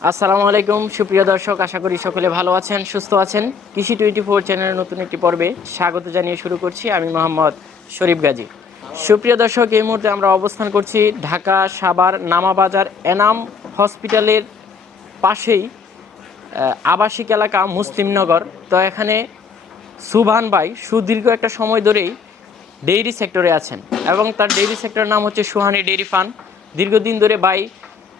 আসসালামু আলাইকুম সুপ্রিয় দর্শক, আশা করি সকলে ভালো আছেন, সুস্থ আছেন। কৃষি 24 চ্যানেলের নতুন একটি পর্বে স্বাগত জানিয়ে শুরু করছি। আমি মোহাম্মদ শরীফ গাজী। সুপ্রিয় দর্শক, এই মুহূর্তে আমরা অবস্থান করছি ঢাকা সাভার নামাবাজার এনাম হসপিটালের পাশেই আবাসিক এলাকা মুসলিমনগর। তো এখানে সুবহান ভাই সুদীর্ঘ একটা সময় ধরেই ডেইরি সেক্টরে আছেন এবং তার ডেইরি সেক্টরের নাম হচ্ছে সুহানি ডেইরি ফার্ম। দীর্ঘদিন ধরে ভাই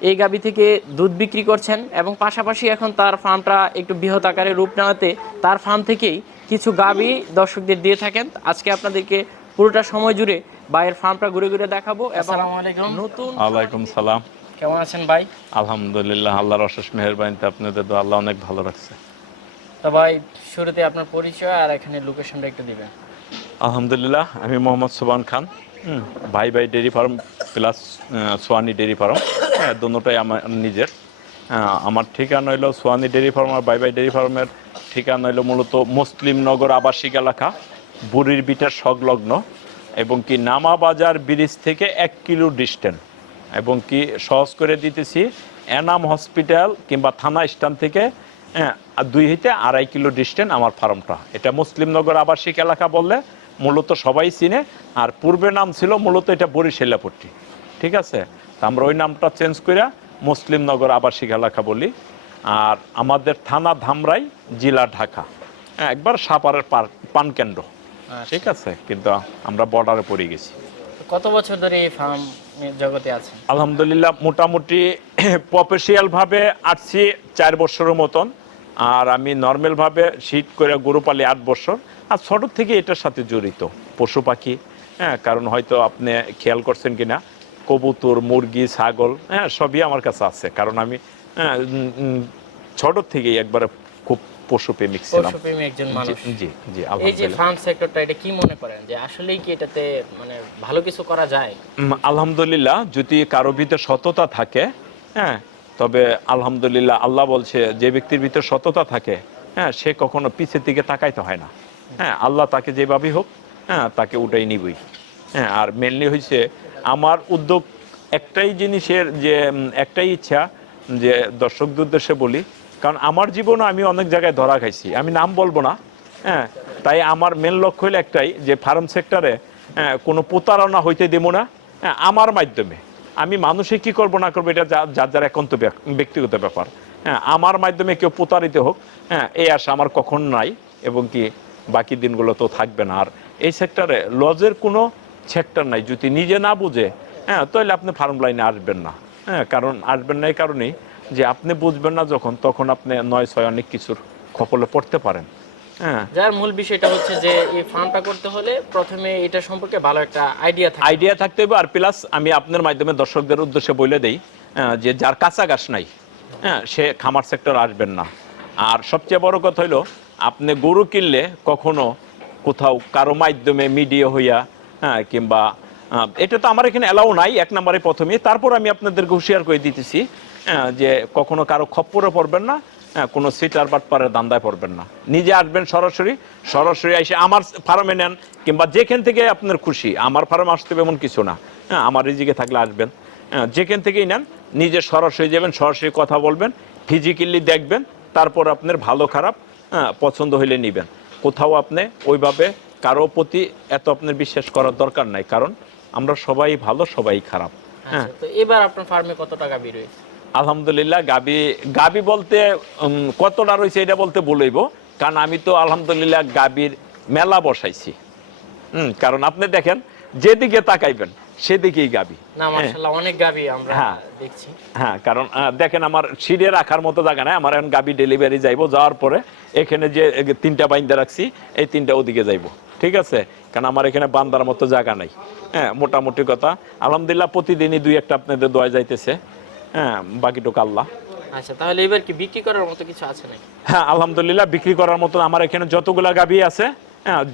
এই গাভী থেকে দুধ বিক্রি করছেন এবং পাশাপাশি এখন তার ফার্মটা একটু বৃহৎ আকারে রূপ নেওয়াতে তার ফার্ম থেকেই কিছু গাভী দর্শকদের দিয়ে থাকেন। আজকে আপনাদেরকে পুরোটা সময় জুড়ে ভাইয়ের ফার্মটা ঘুরে ঘুরে দেখাবো। আসসালামু আলাইকুম। নতুন ওয়ালাইকুম সালাম। কেমন আছেন ভাই? আলহামদুলিল্লাহ, আল্লাহর অশেষ মেহেরবানিতে আপনাদের দোয়া আল্লাহ অনেক ভালো রাখছে। তো ভাই শুরুতে আপনার পরিচয় আর এখানে লোকেশনটা একটু দিবেন। আলহামদুলিল্লাহ, আমি মোহাম্মদ সুবহান খান। ভাই ভাই dairy farm plus Swani dairy farm, হ্যাঁ দুটোটাই আমার নিজের। আমার ঠিকানা হইলো সোয়ানি ডেয়ারি ফার্ম আর ভাই ভাই ডেয়ারি ফার্মের ঠিকানা হইলো মূলত মুসলিমনগর আবাসিক এলাকা, বুড়ির বিটার সংলগ্ন এবং কি নামাবাজার ব্রিজ থেকে 1 কিলো ডিস্টেন্স এবং কি সহজ করে দিতেছি এনাম হসপিটাল কিংবা থানা স্ট্যান্ড থেকে 2 হইতে 2.5 কিলো ডিস্টেন্স আমার ফার্মটা। এটা মুসলিমনগর আবাসিক এলাকা বললে মূলত সবাই চিনে, আর পূর্বে নাম ছিল মূলত এটা বরিশালাপট্টি। ঠিক আছে, তা আমরা ওই নামটা চেঞ্জ করে মুসলিমনগর আবাসিক এলাকা বলি। আর আমাদের থানা ধামরাই, জেলা ঢাকা, একবার সাপারের পানকেন্দ্র। ঠিক আছে, কিন্তু আমরা বর্ডারে পড়ে গেছি। কত বছর ধরে এই ফার্ম জগতে আছেন? আলহামদুলিল্লাহ, মোটামুটি প্রফেশনালভাবে আসছি 4 বছরের মতন, আর আমি নর্মালভাবে শীত করে গরু পালি 8 বছর। আর ছোটোর থেকে এটার সাথে জড়িত পশু পাখি, কারণ হয়তো আপনি খেয়াল করছেন কিনা, কবুতর, মুরগি, ছাগল, সবই আমার কাছে আছে, কারণ আমি ছোটোর থেকেই একবারে খুব পশুপ্রেমিক ছিলাম। পশুপ্রেমী একজন মানুষ। জি জি, এই যে আলহামদুলিল্লাহ। ফার্ম সেক্টরটা, এটা কি মনে করেন যে আসলেই কি এটাতে মানে ভালো কিছু করা যায়? আলহামদুলিল্লাহ, যদি কারো ভিতরে সততা থাকে, তবে আলহামদুলিল্লাহ আল্লাহ বলছে যে ব্যক্তির ভিতরে সততা থাকে, সে কখনো পিছের দিকে তাকাইতে হয় না। আল্লাহ তাকে যেভাবেই হোক, তাকে উঠাই নিবই। আর মেনলি হয়েছে আমার উদ্যোগ একটাই জিনিসের, যে একটাই ইচ্ছা, যে দর্শকদের উদ্দেশ্যে বলি, কারণ আমার জীবনে আমি অনেক জায়গায় ধরা খাইছি, আমি নাম বলবো না। তাই আমার মেন লক্ষ্য হলো একটাই, যে ফার্ম সেক্টরে কোনো প্রতারণা হইতে দেবো না। আমার মাধ্যমে আমি মানুষে কি করব না করবো এটা যার যার একান্ত ব্যক্তিগত ব্যাপার। আমার মাধ্যমে কেউ প্রতারিত হোক, এই আশা আমার কখন নাই, এবং কি বাকি দিনগুলো তো থাকবে না। আর এই সেক্টরে লজের কোনো সেক্টর নাই, যদি নিজে না বুঝে তাহলে আপনি ফার্ম লাইনে আসবেন না। কারণ আসবেন না এই কারণেই যে আপনি বুঝবেন না যখন, তখন আপনি 9-6 অনেক কিছুর খপলে পড়তে পারেন। যার মূল বিষয়টা হচ্ছে যে এই ফার্মটা করতে হলে প্রথমে এটা সম্পর্কে ভালো একটা আইডিয়া থাকতে হবে। আর প্লাস আমি আপনার মাধ্যমে দর্শকদের উদ্দেশ্যে বলে দেই, যে যার কাঁচা ঘাস নাই, সে খামার সেক্টর আসবেন না। আর সবচেয়ে বড় কথা হলো, আপনি গরু কিনলে কখনো কোথাও কারো মাধ্যমে মিডিয়া হইয়া, কিংবা এটা তো আমার এখানে অ্যালাউ নাই, 1 নম্বরে প্রথমে। তারপর আমি আপনাদেরকে হুঁশিয়ার করে দিতেছি, যে কখনো কারো খপ্পরে পড়বেন না, কোনো সিটার বাটপারের দান্দায় পড়বেন না। নিজে আসবেন সরাসরি এসে আমার ফার্মে নেন, কিংবা যেখান থেকে আপনার খুশি। আমার ফার্মে আসতে হবে এমন কিছু না, আমার রিজিকে থাকলে আসবেন, যেখান থেকেই নেন নিজে সরাসরি যাবেন, সরাসরি কথা বলবেন, ফিজিক্যালি দেখবেন, তারপর আপনার ভালো খারাপ পছন্দ হইলে নেবেন। কোথাও আপনি ওইভাবে কারো প্রতি এত আপনার বিশ্বাস করার দরকার নাই, কারণ আমরা সবাই ভালো, সবাই খারাপ। তো এবার আপনার ফার্মে কত টাকা বের হয়েছে? আলহামদুলিল্লাহ, গাবি বলতে কতটা রয়েছে এটা বলতে বলইব, কারণ আমি তো আলহামদুলিল্লাহ গাবির মেলা বসাইছি। কারণ আপনি দেখেন যেদিকে তাকাইবেন সেদিকেই গাবি। না মাশাআল্লাহ, অনেক গাবি আমরা দেখছি। কারণ দেখেন আমার সিঁড়ে রাখার মতো জায়গা নাই, আমার এখন গাবি ডেলিভারি যাইবো, যাওয়ার পরে এখানে যে 3টা বাইন্দা রাখছি, এই 3টা ওদিকে যাইবো। ঠিক আছে, কারণ আমার এখানে বান্দার মতো জায়গা নাই। মোটামুটি কথা আলহামদুলিল্লাহ প্রতিদিনই 2-1টা আপনাদের দোয়া যাইতেছে, বাকিটুকু আল্লাহ। আচ্ছা, তাহলে এবার কি বিক্রি করার মতো কিছু আছে নাকি? আলহামদুলিল্লাহ বিক্রি করার মতো আমার এখানে যতগুলা গাভী আছে,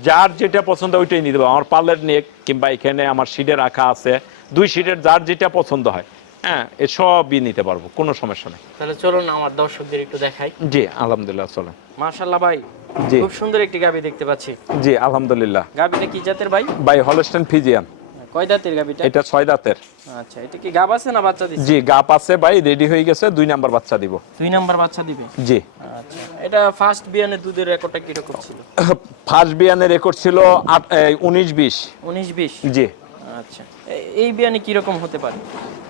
যার যেটা পছন্দ ওইটাই নিতে পারবো। আমার পালের নেক, কিংবা এখানে আমার সিডে রাখা আছে 2 সিডের, যার যেটা পছন্দ হয় সবই নিতে পারবো, কোনো সমস্যা নেই। তাহলে চলুন আমার দর্শকদের একটু দেখাই। জি আলহামদুলিল্লাহ, চলেন। মাশাআল্লাহ ভাই, খুব সুন্দর একটি গাভী দেখতে পাচ্ছি। জি আলহামদুলিল্লাহ। গাভীটা কি জাতের ভাই? Holstein Friesian. কয় দাঁতের গাবিটা? এটা 6 দাঁতের। আচ্ছা, এটা কি গাব আছে না বাচ্চা দিচ্ছে? জি, গাপ আছে ভাই, রেডি হয়ে গেছে, 2 নাম্বার বাচ্চা দিব। 2 নাম্বার বাচ্চা দিবে? জি। আচ্ছা, এটা ফার্স্ট বিয়ানের দুধের রেকর্ডটা কি রকম ছিল? ফার্স্ট বিয়ানের রেকর্ড ছিল 19-20। 19-20? জি। আচ্ছা, এই বিয়ানে কি রকম হতে পারে?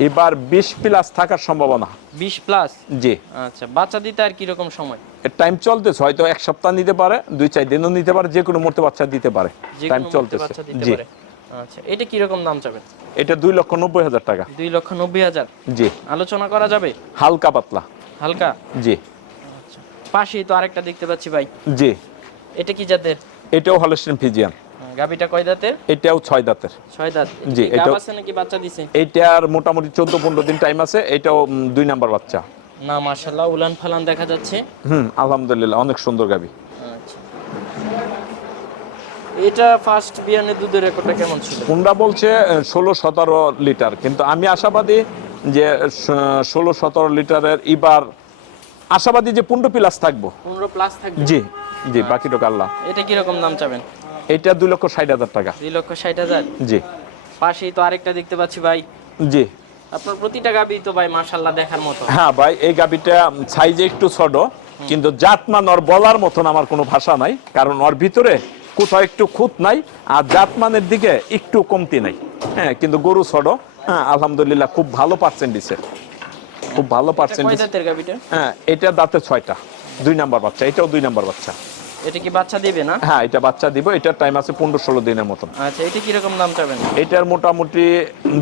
এবার 20 প্লাস থাকার সম্ভাবনা। 20 প্লাস? জি। আচ্ছা, বাচ্চা দিতে আর কি রকম সময়? টাইম চলতেছে, হয়তো 1 সপ্তাহ নিতে পারে, 2-4 দিনও নিতে পারে, যে কোনো মুহূর্তে বাচ্চা দিতে পারে। টাইম চলতেছে। জি। আচ্ছা, এটা কি রকম দাম চাবেন? এটা 2,90,000 টাকা। 2,90,000? জি। আলোচনা করা যাবে? হালকা পাতলা। হালকা? জি। আচ্ছা, পাশেই তো আরেকটা দেখতে পাচ্ছি ভাই। জি। এটা কি জাতের? এটাও হলস্টিন ফ্রিজিয়ান। গাবিটা কয় দাঁতের? এটাও 6 দাঁতের। 6 দাঁত? জি। গাব এটাও আছে নাকি বাচ্চা দিছে? এটার মোটামুটি 14-15 দিন টাইম আছে। এটাও 2 নাম্বার বাচ্চা। না, মাশাআল্লাহ, উলান ফালান দেখা যাচ্ছে। আলহামদুলিল্লাহ, অনেক সুন্দর গাবি। আচ্ছা, এটা ফার্স্ট বিয়ানের দুধের রেকর্ডটা কেমন ছিল? কোনটা বলছে 16-17 লিটার, কিন্তু আমি আশাবাদী যে 16-17 লিটারের এবার আশাবাদী যে 15 প্লাস থাকবো। 15 প্লাস থাকবে? জি। জি, বাকিটা আল্লাহ। এটা কি রকম দাম চাবেন? এটা 2,60,000 টাকা। 2,60,000? জি। পাশেই তো আরেকটা দেখতে পাচ্ছি ভাই। জি। আপনার প্রতিটা গাবি তো ভাই মাশাআল্লাহ দেখার মতো। হ্যাঁ ভাই, এই গাবিটা সাইজে একটু ছোট, কিন্তু জাতমান ওর বলার মতন আমার কোনো ভাষা নাই, কারণ ওর ভিতরে কোথাও একটু খুঁত নাই, আর জাতমানের দিকে একটু কমতি নাই। হ্যাঁ, কিন্তু গরু ছোট। হ্যাঁ, আলহামদুলিল্লাহ, খুব ভালো পার্সেন্ট দিছে, খুব ভালো পার্সেন্ট। কয় দাঁতের গাবিটা? হ্যাঁ, এটা দাঁতে 6টা, 2 নাম্বার বাচ্চা। এটাও 2 নাম্বার বাচ্চা। এটা কি বাচ্চা দিবে না? হ্যাঁ, এটা বাচ্চা দিব। এটার টাইম আছে 15-16 দিনের মতন। আচ্ছা, এটা কি রকম দাম চাবেন? এটার মোটামুটি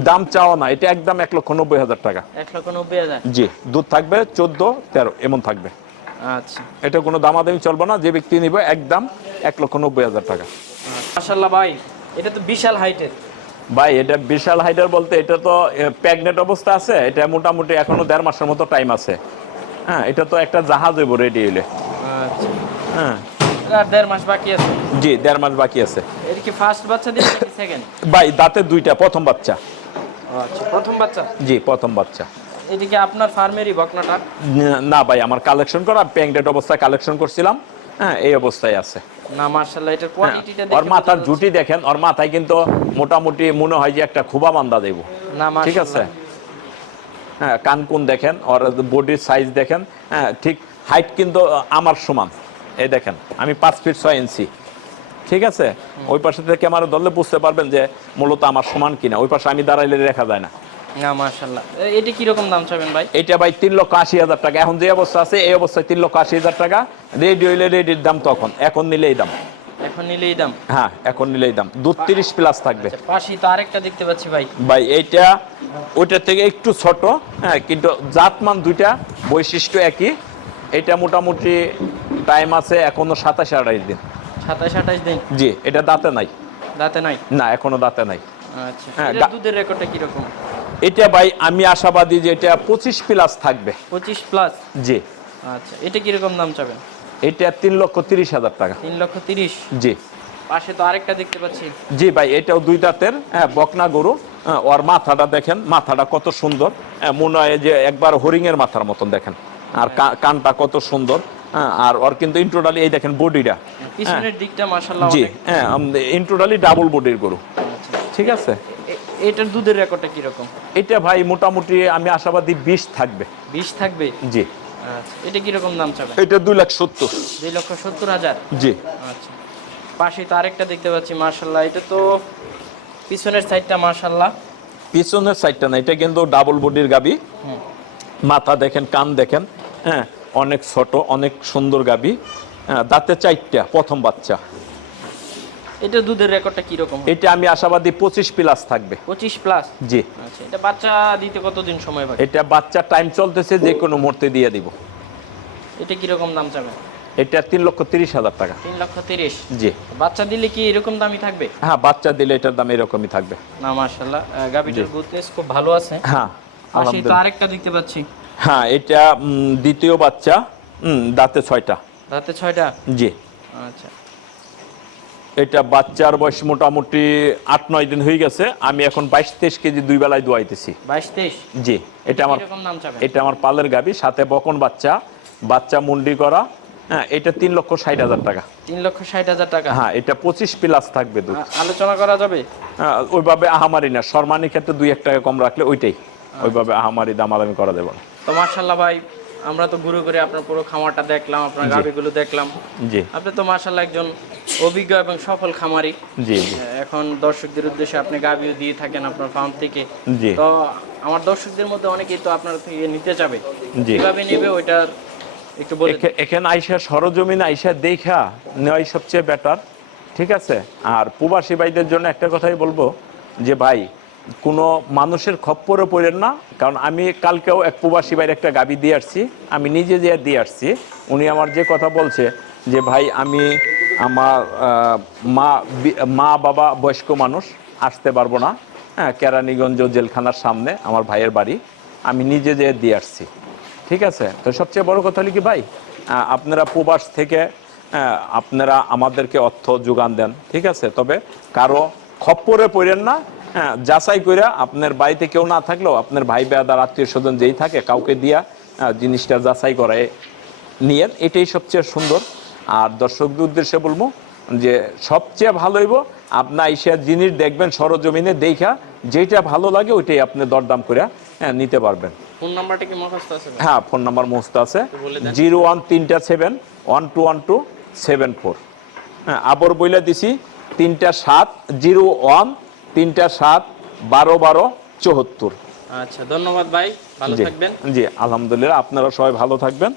দাম চাওয়া না, এটা একদম 1,90,000 টাকা। 1,90,000? জি। দুধ থাকবে 14-13 এমন থাকবে। আচ্ছা, এটা কোনো দামাদামি চলবে না, যে ব্যক্তি নিবে একদম 1,90,000 টাকা। মাশাআল্লাহ ভাই, এটা তো বিশাল হাইটের। ভাই, এটা বিশাল হাইডার বলতে, এটা তো প্রেগনেন্ট অবস্থা আছে। এটা মোটামুটি এখনো 1.5 মাসের মতো টাইম আছে। হ্যাঁ, এটা তো একটা জাহাজ হইব রেডি হইলে। আচ্ছা, হ্যাঁ। আর 1.5 মাস বাকি আছে? জি, 1.5 মাস বাকি আছে। এটা কি ফার্স্ট বাচ্চা দিবে নাকি সেকেন্ড? ভাই, দাঁতে 2টা, প্রথম বাচ্চা। আচ্ছা, প্রথম বাচ্চা? জি, প্রথম বাচ্চা। এটা কি আপনার ফার্মেরই বকনাটা? না ভাই, আমার কালেকশন করা, প্রেগনেন্ট অবস্থায় কালেকশন করছিলাম। হ্যাঁ, এই অবস্থায় আছে। না, মাশাআল্লাহ, এটার কোয়ালিটিটা দেখে ওর মাথার জুটি দেখেন, ওর মাথায় কিন্তু মোটামুটি মনে হয় যে একটা খুবা বান্ধা দেব। না, ঠিক আছে। হ্যাঁ, কানকুন দেখেন, ওর বডির সাইজ দেখেন। হ্যাঁ, ঠিক হাইট কিন্তু আমার সমান। এই দেখেন, আমি 5 ফিট 6 ইঞ্চি। ঠিক আছে। ওই পাশে থেকে আমার ধরলে বুঝতে পারবেন যে মূলত আমার সমান কিনা। ওই পাশে আমি দাঁড়াইলে দেখা যায় না। না, মাশাআল্লাহ। এটা কি রকম দাম চাবেন ভাই? এটা ভাই 3,80,000 টাকা। এখন যে অবস্থা আছে, এই অবস্থায় 3,80,000 টাকা। রেডি হইলে রেডির দাম তখন, এখন নিলেই দাম। এখন নিলেই দাম? হ্যাঁ, এখন নিলেই দাম। দুধ 30 প্লাস থাকবে। পাশেই তো আরেকটা দেখতে পাচ্ছি ভাই। ভাই, এইটা ওইটার থেকে একটু ছোট। হ্যাঁ, কিন্তু জাতমান 2টা, বৈশিষ্ট্য একই। এটা মোটামুটি টাইম আছে এখনো 27-28 দিন। 27-28 দিন? জি। এটা দাঁতে নাই। দাঁতে নাই? না, এখনো দাঁতে নাই। আচ্ছা, হ্যাঁ, এটা দুধের রেকর্ডটা কি রকম? এটা ভাই, আমি আশাবাদী যে এটা 25 প্লাস থাকবে। 25 প্লাস? জি। আচ্ছা, এটা কি রকম দাম চাবেন? এটা 3,30,000 টাকা। 3,30,000? জি। পাশে তো আরেকটা দেখতে পাচ্ছি। জি ভাই, এটাও 2 দাঁতের। হ্যাঁ, বকনা গরু। হ্যাঁ, ওর মাথাটা দেখেন, মাথাটা কত সুন্দর। হ্যাঁ, মনে হয় যে একবার হরিণের মাথার মতন দেখেন। আর কানটা কত সুন্দর। হ্যাঁ, আর ওর কিন্তু ইন্ট্রোডালি এই দেখেন বডিটা। পিছনের দিকটা মাশাআল্লাহ জি। অনেক। হ্যাঁ, ইন্ট্রোডালি ডাবল বডির গরু। ঠিক আছে। এটার দুধের রেকর্ডটা কি রকম? এটা ভাই মোটামুটি আমি আশাবাদী 20 থাকবে। 20 থাকবে? জি। আচ্ছা, এটা কি রকম দাম চাবেন? এটা 2,70,000। 2,70,000? জি। আচ্ছা, পাশে তো আরেকটা দেখতে পাচ্ছি মাশাআল্লাহ। এটা তো পিছনের সাইডটা মাশাআল্লাহ। পিছনের সাইডটা না, এটা কিন্তু ডাবল বডির গাবি। মাথা দেখেন, কান দেখেন। হ্যাঁ, অনেক ছোট, অনেক সুন্দর গাবি। হ্যাঁ, দাঁতে 4টা, প্রথম বাচ্চা। এটা দুধের রেকর্ডটা কি রকম? এটা আমি আশাবাদী 25 প্লাস থাকবে। 25 প্লাস? জি। আচ্ছা, এটা বাচ্চা দিতে কতদিন সময় লাগে? এটা বাচ্চা টাইম চলতেছে, যে কোনো মুহূর্তে দিয়ে দিব। এটা কি রকম দাম চাবেন? এটা 3,30,000 টাকা। 3,30,000? জি। বাচ্চা দিলে কি এরকম দামই থাকবে? হ্যাঁ, বাচ্চা দিলে এটার দাম এরকমই থাকবে। না, মাশাআল্লাহ, গাবিটার গুডনেস খুব ভালো আছে। হ্যাঁ, পাশে তো আলহামদুলিল্লাহ। আরেকটা দেখতে পাচ্ছি। হ্যাঁ, এটা দ্বিতীয় বাচ্চা। দাঁতে 6টা। দাঁতে 6টা? জি। আচ্ছা, এটা বাচ্চার বয়স মোটামুটি 8-9 দিন হয়ে গেছে। আমি এখন 22-23 কেজি 2 বেলায় দোয়াইতেছি। 22-23? জি। এটা আমার এরকম দাম চাবেন? এটা আমার পালের গাবি, সাথে বকন বাচ্চা। বাচ্চা মুন্ডি করা। হ্যাঁ, এটা 3,60,000 টাকা। 3,60,000 টাকা। হ্যাঁ, এটা 25 প্লাস থাকবে দুধ। আলোচনা করা যাবে? ওইভাবে আহামারি না, সম্মানের ক্ষেত্রে 2-1 টাকা কম রাখলে ওইটাই, ওইভাবে আহামারি দামাদামি করা যাবে না। তো মাশাআল্লাহ ভাই, আমরা তো ঘুরে ঘুরে আপনার পুরো খামারটা দেখলাম, আপনার গাভীগুলো দেখলাম। জি, আপনি তো মাশাআল্লাহ একজন অভিজ্ঞ এবং সফল খামারি। জি, জি, এখন দর্শকদের উদ্দেশ্যে আপনি গাভীও দিয়ে থাকেন আপনার ফার্ম থেকে। জি, তো আমার দর্শকদের মধ্যে অনেকেই তো আপনার থেকে নিতে যাবে, জি। কিভাবে নেবে ওইটার একটু বলে দিন। এখানে আইসা, সরজমিনে আইসা দেখা নেওয়াই সবচেয়ে বেটার, ঠিক আছে? আর প্রবাসী ভাইদের জন্য একটা কথাই বলবো যে ভাই, কোনো মানুষের খপ্পরে পড়েন না। কারণ আমি কালকেও এক প্রবাসী ভাইয়ের একটা গাবি দিয়ে আসছি, আমি নিজে দিয়ে আসছি। উনি আমার যে কথা বলছে যে ভাই, আমি আমার মা বাবা বয়স্ক মানুষ, আসতে পারবো না, হ্যাঁ, কেরানীগঞ্জ জেলখানার সামনে আমার ভাইয়ের বাড়ি, আমি নিজে দিয়ে আসছি। ঠিক আছে? তো সবচেয়ে বড় কথা হলো কি ভাই, আপনারা প্রবাস থেকে আপনারা আমাদেরকে অর্থ যোগান দেন, ঠিক আছে? তবে কারো খপ্পরে পড়েন না, হ্যাঁ, যাচাই করে আপনার বাড়িতে কেউ না থাকলেও আপনার ভাই বেয়াদার আত্মীয় স্বজন যেই থাকে কাউকে দিয়া জিনিসটা যাচাই করায় নিয়েন, এটাই সবচেয়ে সুন্দর। আর দর্শকদের উদ্দেশ্যে বলবো যে সবচেয়ে ভালো হইব আপনার আইসা জিনিস দেখবেন, সরজমিনে দেখা যেটা ভালো লাগে ওইটাই আপনি দরদাম করে নিতে পারবেন। ফোন নাম্বারটা কি মুখস্থ আছে ভাই? হ্যাঁ, ফোন নাম্বার মুখস্থ আছে, বলে দেন। 0137121274। হ্যাঁ, আবার বইলা দিছি 3-7-01-3-7-12-12-74। আচ্ছা, ধন্যবাদ ভাই, ভালো থাকবেন। জি, আলহামদুলিল্লাহ, আপনারা সবাই ভালো থাকবেন।